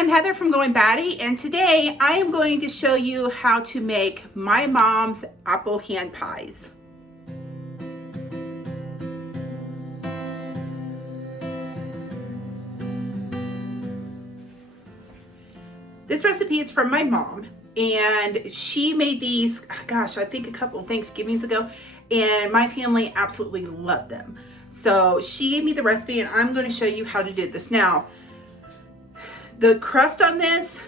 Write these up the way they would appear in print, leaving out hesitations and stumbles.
I'm Heather from Going Batty, and today I am going to show you how to make my mom's apple hand pies. This recipe is from my mom, and she made these, gosh, I think a couple of Thanksgivings ago, and my family absolutely loved them. So she gave me the recipe, and I'm going to show you how to do this. Now, the crust on this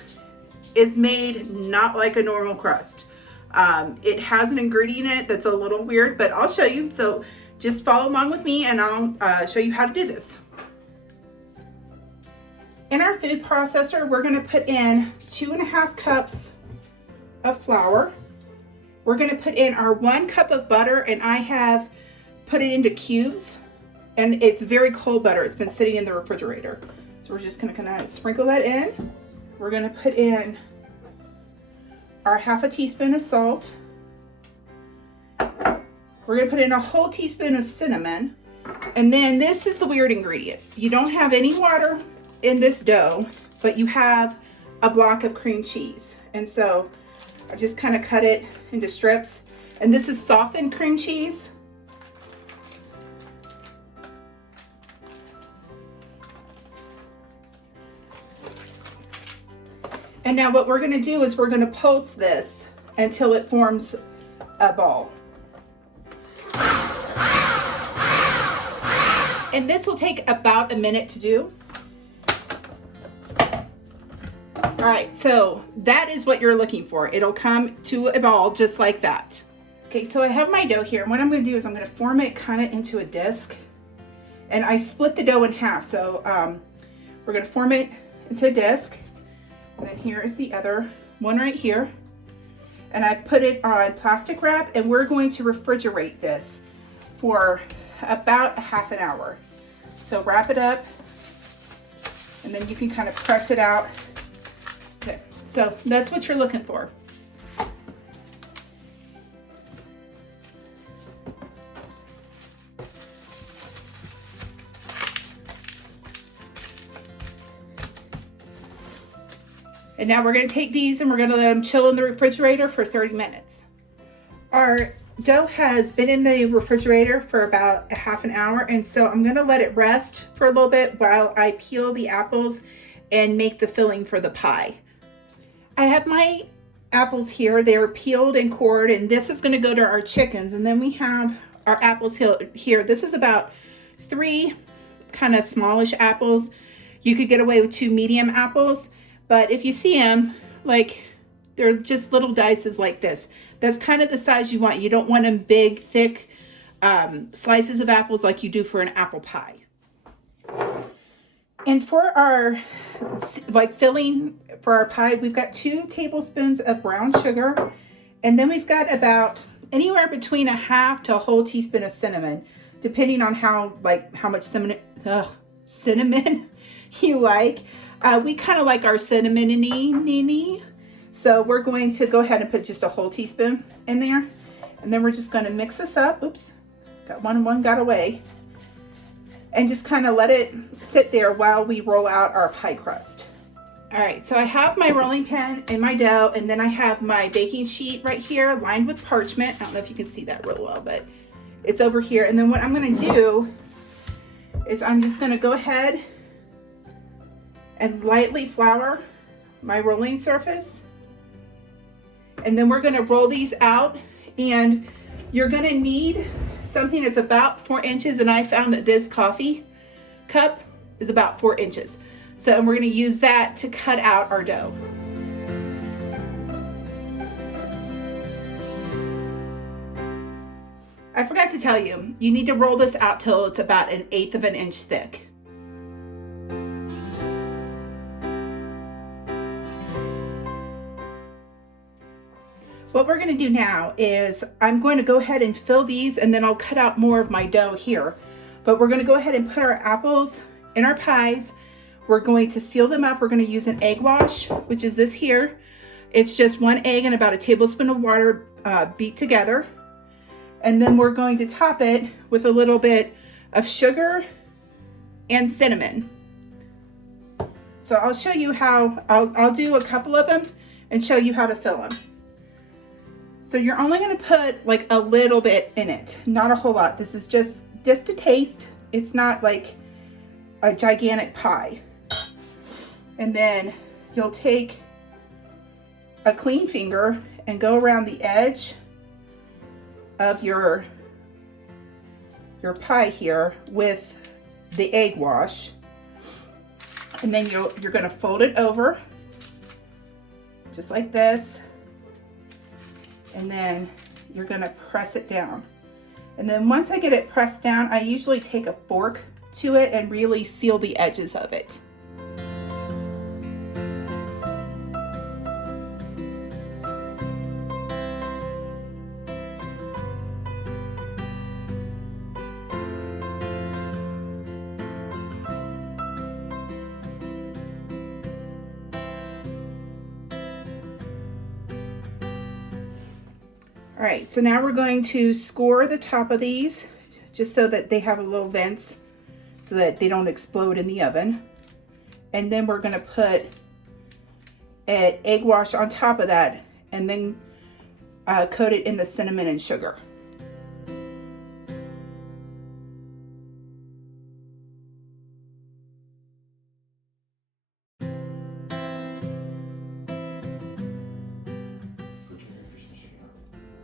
is made not like a normal crust. It has an ingredient in it that's a little weird, but I'll show you. So just follow along with me and I'll show you how to do this. In our food processor, we're gonna put in 2.5 cups of flour. We're gonna put in our 1 cup of butter, and I have put it into cubes, and it's very cold butter. It's been sitting in the refrigerator. So we're just gonna kind of sprinkle that in. We're gonna put in our 1/2 teaspoon of salt. We're gonna put in a whole teaspoon of cinnamon. And then this is the weird ingredient. You don't have any water in this dough, but you have a block of cream cheese. And so I've just kind of cut it into strips. And this is softened cream cheese. And now what we're gonna do is we're gonna pulse this until it forms a ball. And this will take about a minute to do. All right, so that is what you're looking for. It'll come to a ball just like that. Okay, so I have my dough here, and what I'm gonna do is I'm gonna form it kind of into a disc. And I split the dough in half, so we're gonna form it into a disc. And then here is the other one right here. And I've put it on plastic wrap, and we're going to refrigerate this for about 1/2 hour. So wrap it up, and then you can kind of press it out. Okay, so that's what you're looking for. And now we're gonna take these and we're gonna let them chill in the refrigerator for 30 minutes. Our dough has been in the refrigerator for about 1/2 hour, and so I'm gonna let it rest for a little bit while I peel the apples and make the filling for the pie. I have my apples here. They're peeled and cored, and this is gonna go to our chickens. And then we have our apples here. This is about 3 kind of smallish apples. You could get away with 2 medium apples. But if you see them, like they're just little dices like this. That's kind of the size you want. You don't want them big, thick slices of apples like you do for an apple pie. And for our filling for our pie, we've got 2 tablespoons of brown sugar. And then we've got about anywhere between 1/2 to a whole teaspoon of cinnamon, depending on how much cinnamon you like. We kind of like our cinnamon-y, so we're going to go ahead and put just a whole teaspoon in there. And then we're just going to mix this up. Oops, one got away. And just kind of let it sit there while we roll out our pie crust. All right, so I have my rolling pin and my dough, and then I have my baking sheet right here lined with parchment. I don't know if you can see that real well, but it's over here. And then what I'm going to do is I'm just going to go ahead and lightly flour my rolling surface. And then we're gonna roll these out, and you're gonna need something that's about 4 inches, and I found that this coffee cup is about 4 inches. So we're gonna use that to cut out our dough. I forgot to tell you, you need to roll this out till it's about 1/8 of an inch thick. What we're gonna do now is I'm going to go ahead and fill these, and then I'll cut out more of my dough here. But we're gonna go ahead and put our apples in our pies. We're going to seal them up. We're gonna use an egg wash, which is this here. It's just 1 egg and about a tablespoon of water beat together. And then we're going to top it with a little bit of sugar and cinnamon. So I'll show you how, I'll do a couple of them and show you how to fill them. So you're only gonna put like a little bit in it, not a whole lot. This is just a taste. It's not like a gigantic pie. And then you'll take a clean finger and go around the edge of your pie here with the egg wash. And then you're gonna fold it over just like this. And then you're gonna press it down. And then once I get it pressed down, I usually take a fork to it and really seal the edges of it. All right, so now we're going to score the top of these just so that they have a little vents so that they don't explode in the oven. And then we're gonna put an egg wash on top of that and then coat it in the cinnamon and sugar.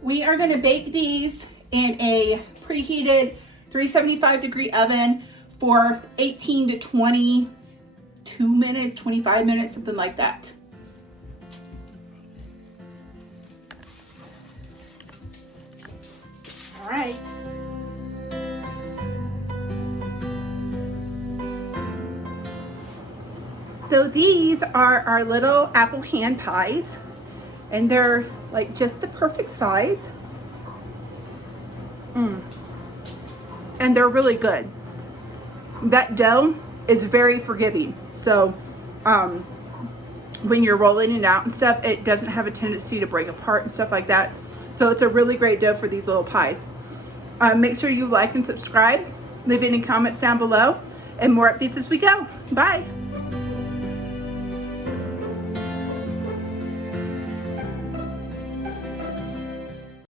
We are going to bake these in a preheated 375-degree oven for 18 to 22 minutes, 25 minutes, something like that. All right. So these are our little apple hand pies, and they're like just the perfect size. And they're really good. That dough is very forgiving. So when you're rolling it out and stuff, it doesn't have a tendency to break apart and stuff like that. So it's a really great dough for these little pies. Make sure you like and subscribe. Leave any comments down below and more updates as we go. Bye.